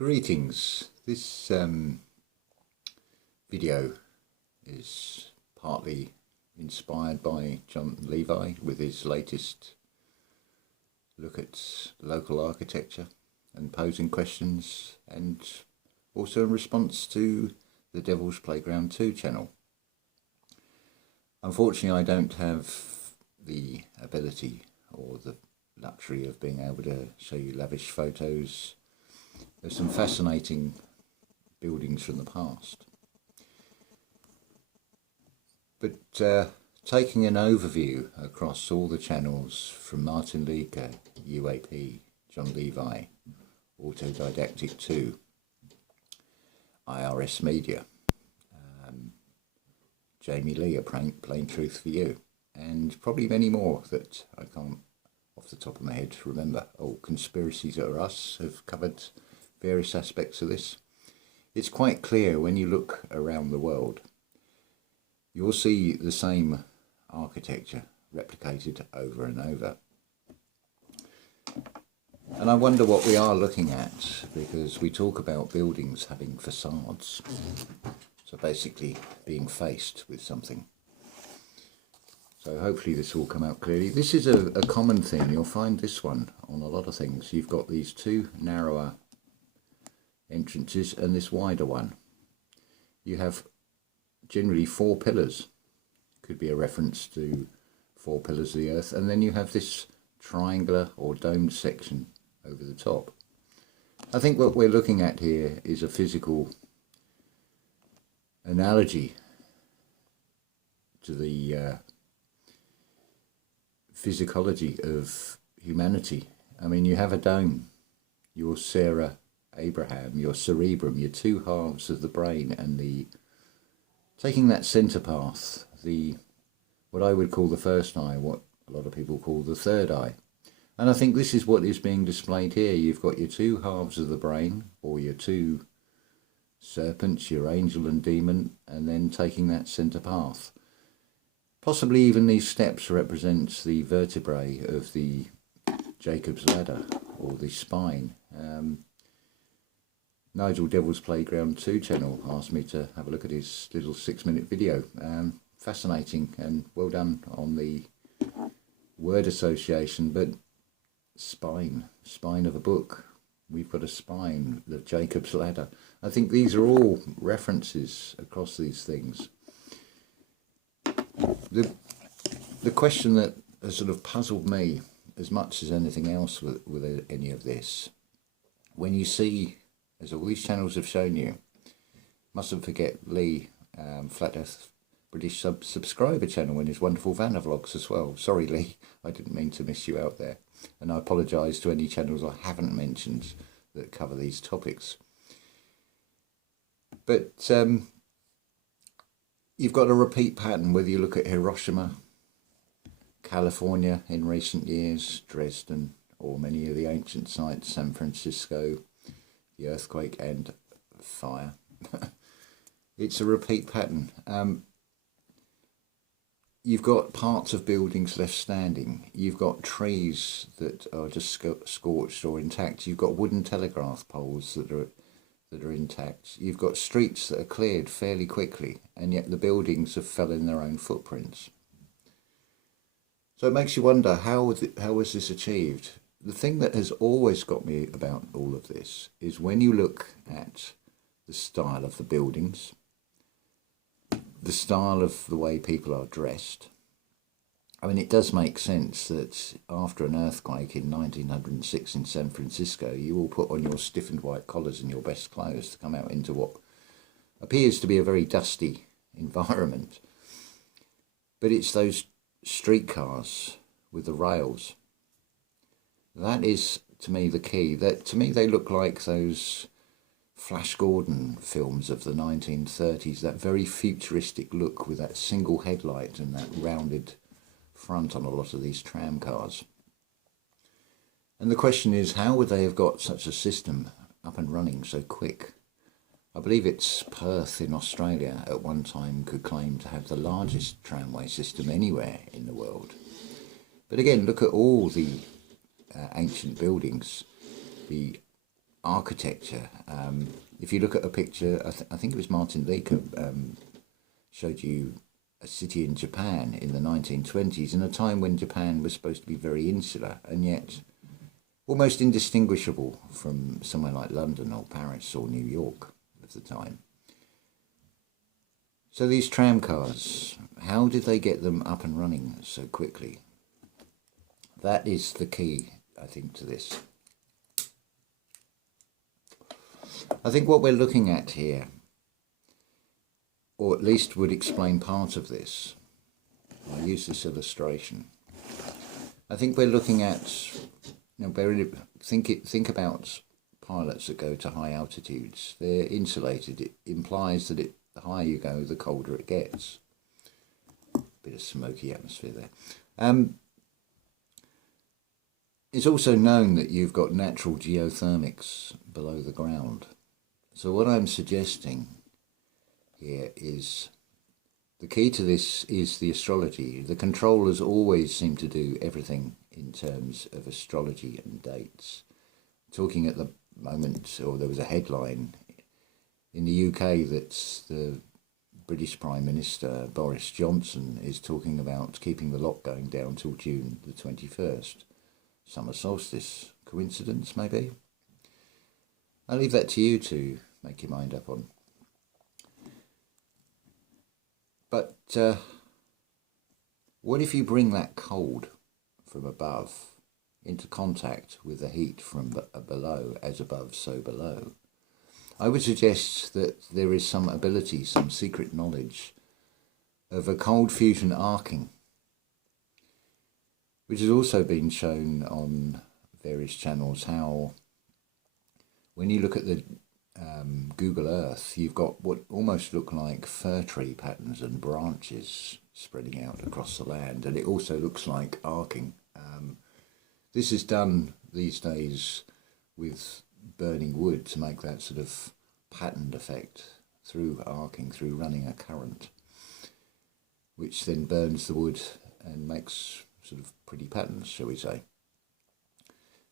Greetings. This video is partly inspired by John Levi with his latest look at local architecture and posing questions, and also in response to the Devil's Playground 2 channel. Unfortunately, I don't have the ability or the luxury of being able to show you lavish photos. There's some fascinating buildings from the past. But taking an overview across all the channels from Martin Leaker, UAP, John Levi, Autodidactic 2, IRS Media, Jamie Lee, A Plain Truth for You, and probably many more that I can't off the top of my head remember. Conspiracies Are Us have covered various aspects of this. It's quite clear when you look around the world, you'll see the same architecture replicated over and over. And I wonder what we are looking at, because we talk about buildings having facades, so basically being faced with something. So hopefully this will come out clearly. This is a common thing. You'll find this one on a lot of things. You've got these two narrower entrances and this wider one. You have generally 4 pillars. Could be a reference to 4 pillars of the earth. And then you have this triangular or domed section over the top. I think what we're looking at here is a physical analogy to the Fizz-Si-Ology of humanity. I mean, you have a dome, your Sarah Abraham, your cerebrum, your 2 halves of the brain, and taking that centre path, what I would call the first eye, what a lot of people call the third eye. And I think this is what is being displayed here. You've got your 2 halves of the brain, or your 2 serpents, your angel and demon, and then taking that centre path. Possibly even these steps represent the vertebrae of the Jacob's ladder, or the spine. Nigel Devil's Playground 2 channel asked me to have a look at his little 6-minute video. Fascinating, and well done on the word association, but spine of a book. We've got a spine, the Jacob's ladder. I think these are all references across these things. The question that has sort of puzzled me as much as anything else with any of this, when you see, as all these channels have shown you, mustn't forget Lee, Flat Earth British subscriber channel, and his wonderful Vanna vlogs as well. Sorry Lee, I didn't mean to miss you out there, and I apologise to any channels I haven't mentioned that cover these topics. But you've got a repeat pattern, whether you look at Hiroshima, California in recent years, Dresden, or many of the ancient sites, San Francisco, the earthquake and fire. It's a repeat pattern. You've got parts of buildings left standing. You've got trees that are just scorched or intact. You've got wooden telegraph poles that are intact. You've got streets that are cleared fairly quickly, and yet the buildings have fell in their own footprints. So it makes you wonder, how was this achieved? The thing that has always got me about all of this is when you look at the style of the buildings, the style of the way people are dressed. I mean, it does make sense that after an earthquake in 1906 in San Francisco, you all put on your stiffened white collars and your best clothes to come out into what appears to be a very dusty environment. But it's those streetcars with the rails. That is, to me, the key. That, to me, they look like those Flash Gordon films of the 1930s, that very futuristic look with that single headlight and that rounded front on a lot of these tram cars. And the question is, how would they have got such a system up and running so quick? I believe it's Perth in Australia at one time could claim to have the largest tramway system anywhere in the world. But again, look at all the ancient buildings, the architecture. If you look at a picture, I think it was Martin Leaker showed you a city in Japan in the 1920s, in a time when Japan was supposed to be very insular and yet almost indistinguishable from somewhere like London or Paris or New York of the time. So these tram cars, how did they get them up and running so quickly? That is the key, I think, to this. I think what we're looking at here, or at least would explain part of this, I'll use this illustration. I think we're looking at, think about pilots that go to high altitudes. They're insulated. It implies that the higher you go, the colder it gets. Bit of smoky atmosphere there. It's also known that you've got natural geothermics below the ground. So what I'm suggesting here is the key to this is the astrology. The controllers always seem to do everything in terms of astrology and dates. Talking at the moment, or there was a headline in the UK that the British Prime Minister Boris Johnson is talking about keeping the lock going down till June the 21st. Summer solstice. Coincidence, maybe? I'll leave that to you to make your mind up on. But what if you bring that cold from above into contact with the heat from below, as above, so below? I would suggest that there is some ability, some secret knowledge of a cold fusion arcing, which has also been shown on various channels, how when you look at the Google Earth, you've got what almost look like fir tree patterns and branches spreading out across the land, and it also looks like arcing. This is done these days with burning wood to make that sort of patterned effect through arcing, through running a current, which then burns the wood and makes sort of pretty patterns, shall we say.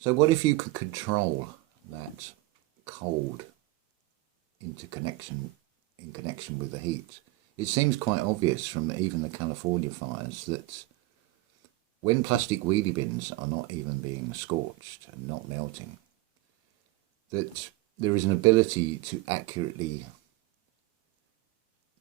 So what if you could control that cold in connection with the heat? It seems quite obvious from even the California fires that when plastic wheelie bins are not even being scorched and not melting, that there is an ability to accurately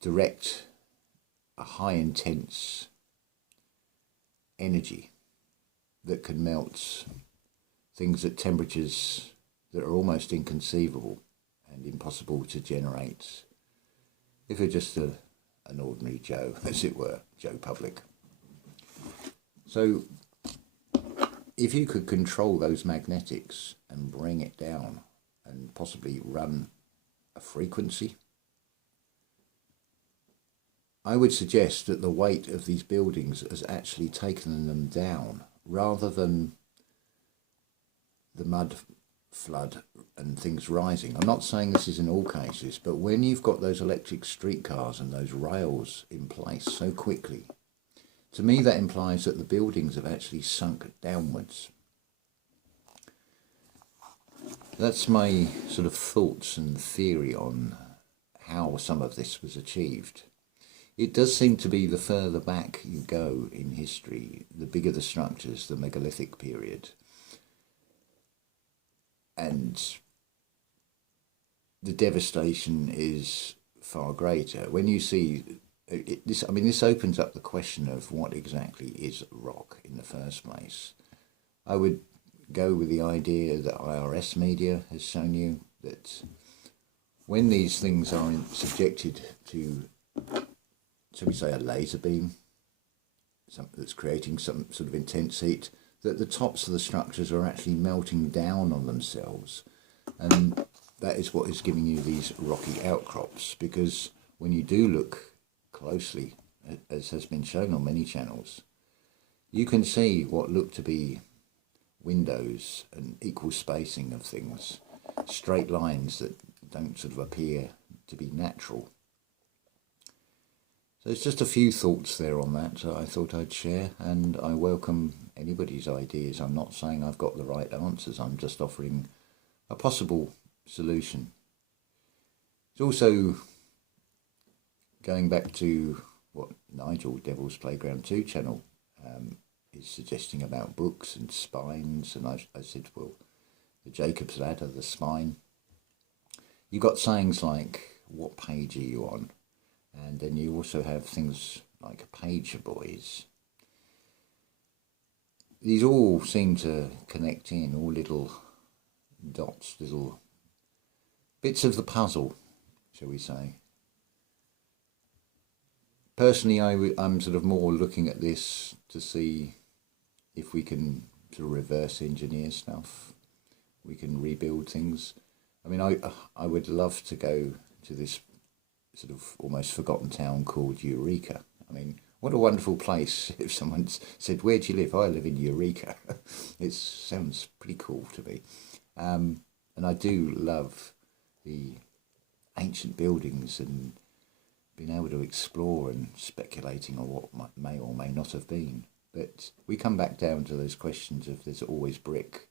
direct a high intense energy that can melt things at temperatures that are almost inconceivable and impossible to generate if you're just an ordinary Joe, as it were, Joe Public. So if you could control those magnetics and bring it down and possibly run a frequency, I would suggest that the weight of these buildings has actually taken them down, rather than the mud flood and things rising. I'm not saying this is in all cases, but when you've got those electric streetcars and those rails in place so quickly, to me that implies that the buildings have actually sunk downwards. That's my sort of thoughts and theory on how some of this was achieved. It does seem to be the further back you go in history, the bigger the structures, the megalithic period, and the devastation is far greater. When you see this opens up the question of what exactly is rock in the first place. I would go with the idea that IRS media has shown you that when these things are subjected to, shall we say, a laser beam that's creating some sort of intense heat, that the tops of the structures are actually melting down on themselves, and that is what is giving you these rocky outcrops. Because when you do look closely, as has been shown on many channels, you can see what look to be windows and equal spacing of things, straight lines that don't sort of appear to be natural. So it's just a few thoughts there on that I thought I'd share, and I welcome anybody's ideas. I'm not saying I've got the right answers, I'm just offering a possible solution. It's also going back to what Nigel, Devil's Playground 2 channel, is suggesting about books and spines, and I said, well, the Jacob's Ladder, the spine. You've got sayings like, what page are you on? And then you also have things like pager boys. These all seem to connect in, all little dots, little bits of the puzzle, shall we say. Personally, I'm sort of more looking at this to see if we can sort of reverse engineer stuff. We can rebuild things. I mean, I would love to go to this sort of almost forgotten town called Eureka. I mean, what a wonderful place. If someone said, where do you live? I live in Eureka. It sounds pretty cool to me. And I do love the ancient buildings and being able to explore and speculating on what may or may not have been. But we come back down to those questions of there's always brick.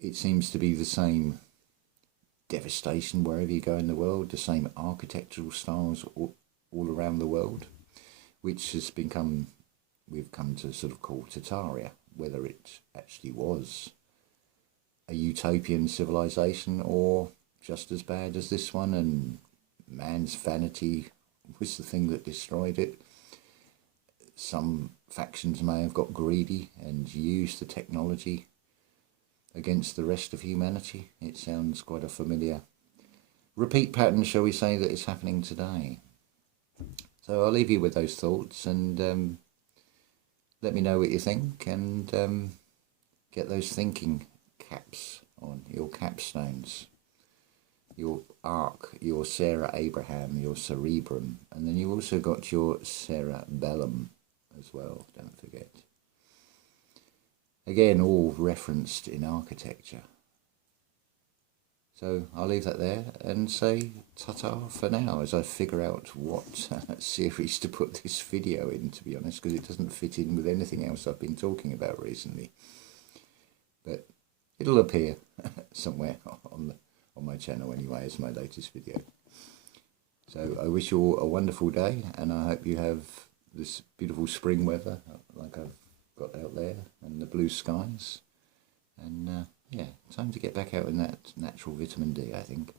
It seems to be the same devastation wherever you go in the world, the same architectural styles all around the world, which has become, we've come to sort of call Tartaria, whether it actually was a utopian civilization or just as bad as this one, and man's vanity was the thing that destroyed it. Some factions may have got greedy and used the technology against the rest of humanity. It sounds quite a familiar repeat pattern, shall we say, that is happening today. So I'll leave you with those thoughts, and let me know what you think, and get those thinking caps on, your capstones, your arc, your Sarah Abraham, your cerebrum, and then you've also got your cerebellum as well, don't forget. Again, all referenced in architecture. So I'll leave that there and say ta-ta for now as I figure out what series to put this video in, to be honest, because it doesn't fit in with anything else I've been talking about recently. But it'll appear somewhere on my channel anyway as my latest video. So I wish you all a wonderful day, and I hope you have this beautiful spring weather like I've got out there, and the blue skies, and yeah, time to get back out in that natural vitamin D, I think.